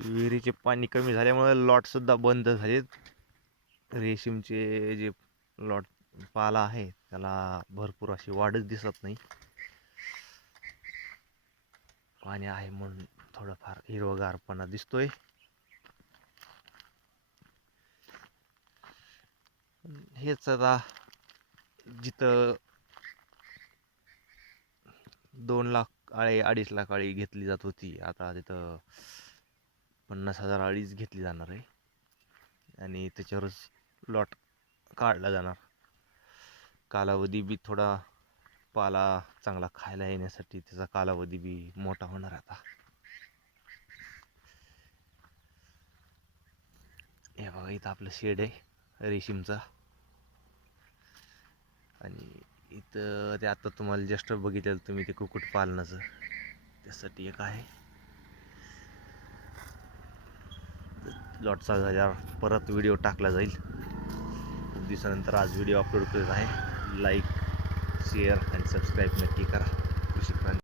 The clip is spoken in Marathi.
विहिरीचे पाणी कमी झाल्यामुळे लॉट सुद्धा बंद झालेत. रेशीमचे जे लॉट पाला आहे त्याला भरपूर अशी वाढच दिसत नाही. पाणी आहे म्हणून थोडंफार हिरवगारपणा दिसतोय. हेच आता जिथं दोन लाख आळे अडीच लाख आळी घेतली जात होती आता तिथं पन्नास हजार आळीच घेतली जाणार आहे. आणि त्याच्यावरच लॉट काढला जाणार. कालावधी बी थोडा पाला चांगला खायला येण्यासाठी त्याचा कालावधी बी मोठा होणार आता. हे बघा इथं आपलं शेड आहे रेशीमचा. आणि इथं ते आता तुम्हाला जस्ट बघितलं तुम्ही ते कुक्कुट पालनाचं. त्यासाठी एक आहे. लॉटचा हजार परत व्हिडिओ टाकला जाईल. खूप दिवसानंतर आज व्हिडिओ अपलोड करत आहे. लाईक शेअर आणि सबस्क्राईब नक्की करा. कृषी क्रांती.